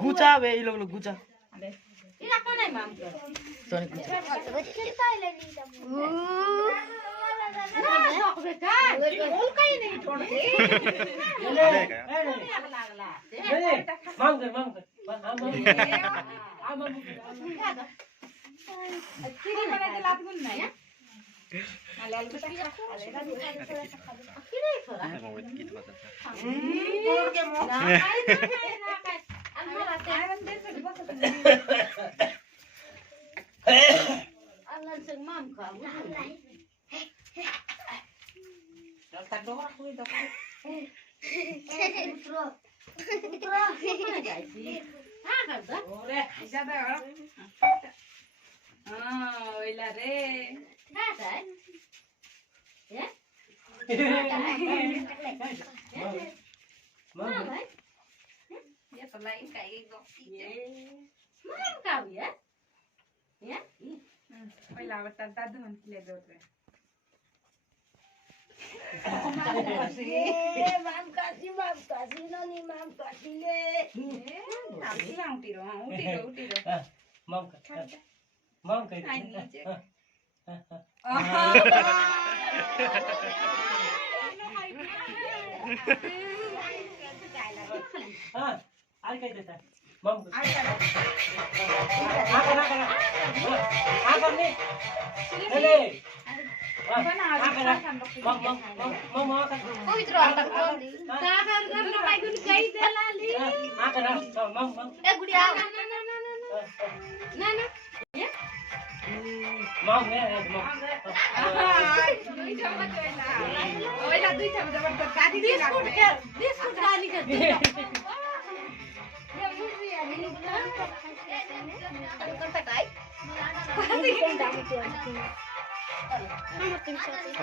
गुचा बे ये लोग गुचा इला कोण आहे माम कर सोनी गुचा बोल काही नाही थोडं लागला माम कर किती बनायचं लागून नाही आल्याला किती खरा बोल के मग आम्हाला ते Allah sing mam ka. Ta dora koi da. Utro. Utro. Mana jaisi? Ha karda? Ore, jada ho. Oila re. Ha dai. Ya? Mam bhai. Ya to lain kai goksi. Mam ka ya? Ya? पहिला आवडतात दादू म्हटले जाऊन ma'am Kashi ननी ma'am Kashi ले आमची लावटी row उठी row ma'am काय नाही नीचे हां आल काय देता माम आल करा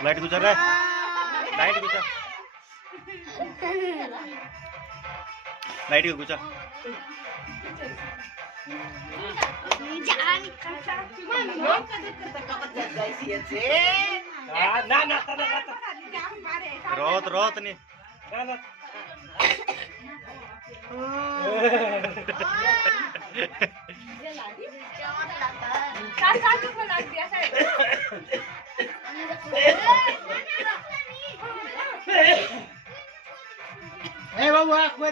लाइट गुजर रहा है लाइट गुजर लाइट गुजर ना रोत नहीं बाबू आँख में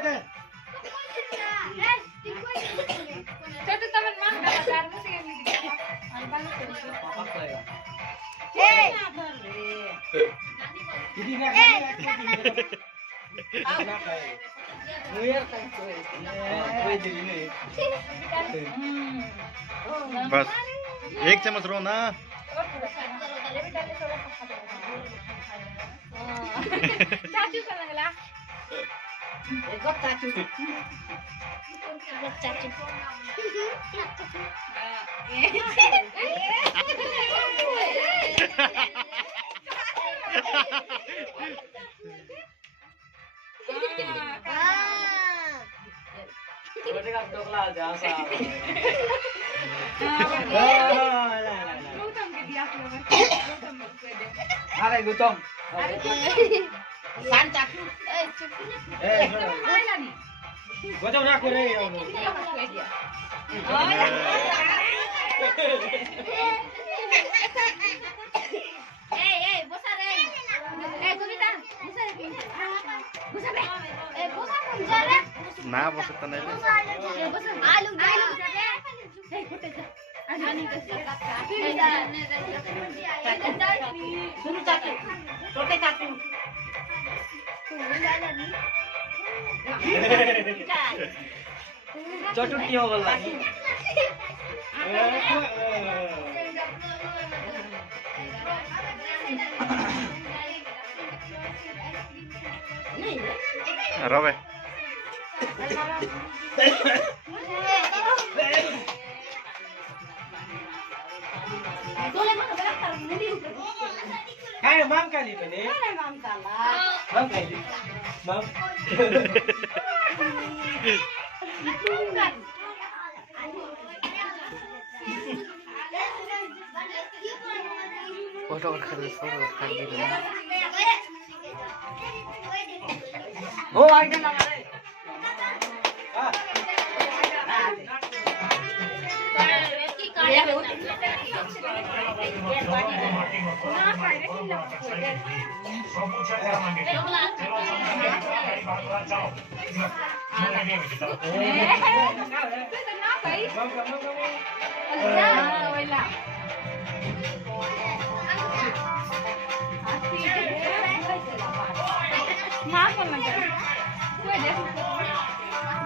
छोटू तमन मांग का चार मुझे बस एक चम्मच रो ना चाचू का लगला एक चाचू अरे गुतम सान चाचू गुतम ना करे ना बस नहीं छोटे चाचू चटुटी हो गला रवे काय माम खाली पनि माम खाली माम फोटो कर दे हो आइडन लगारे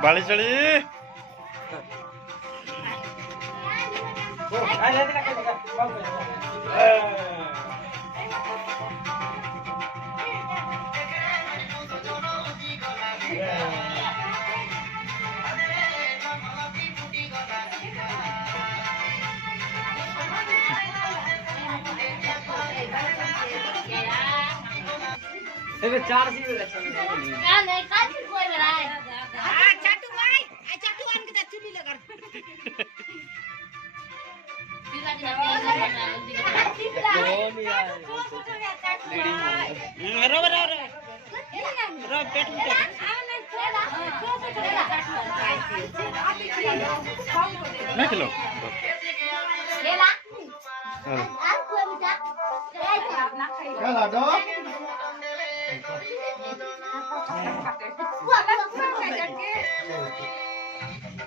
बाळी चळी हो आले ते काय माम ଏବେ 4 सी ना kilo Cái là đó.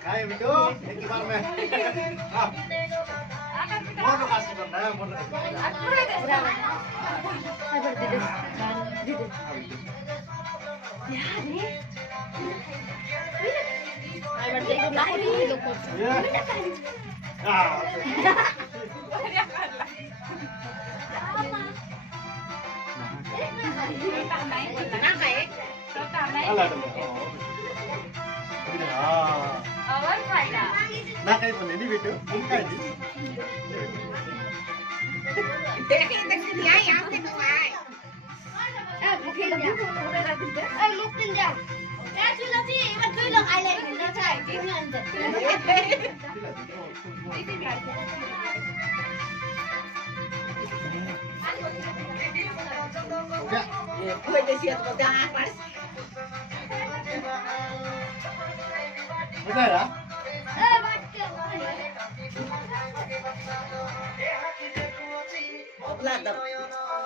Kayak begitu, ini gimana? Mau kasih benda, mau Nah kayak pun ini video, bukan ini. Betul ya?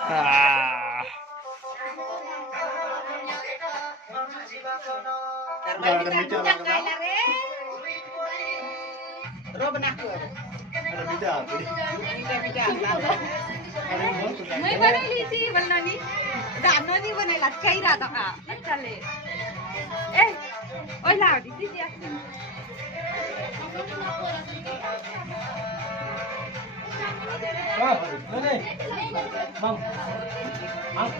Ah. मैं बनवली थी बनवली दानो नहीं बनायला काही राहता का चाले ए ओय लावली दीदी असते नहीं ma'am ma'am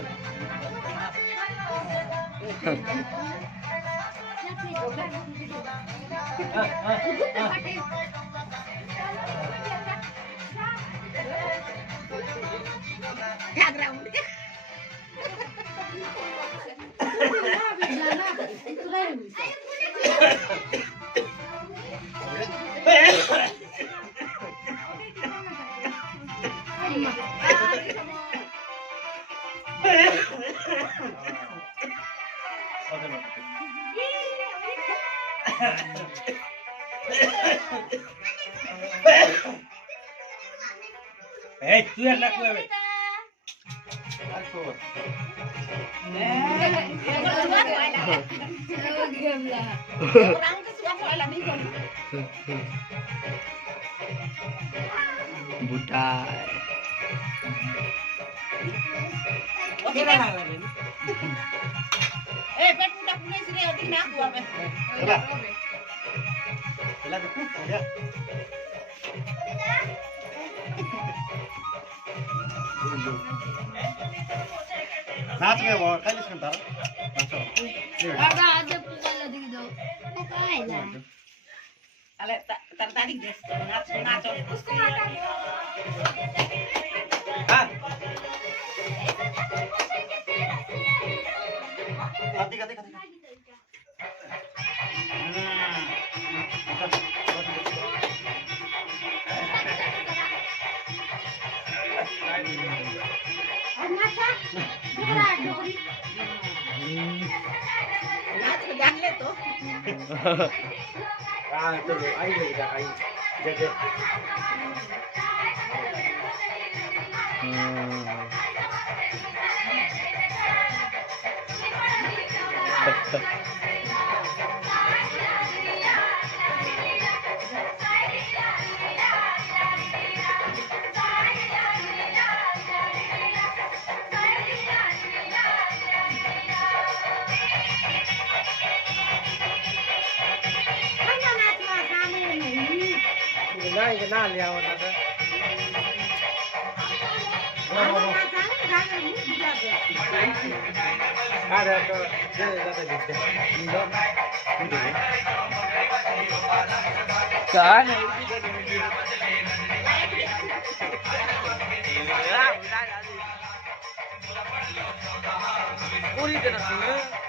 Eh, tu yang nak kue. Aku. orang kesukaan soal ini kan बुटाई Okey dah lah. pet udah punya sini ada nak buat apa Udah. Udah cukup ya. नाच में वो कल सुनता रहा ada pukul lagi tu pukul lah ale tertarik deh ngaco Ah. जानले तो तो आई गई आई जगह cái na leo nó đó ada to dia kata gitu kan पूरी तरह से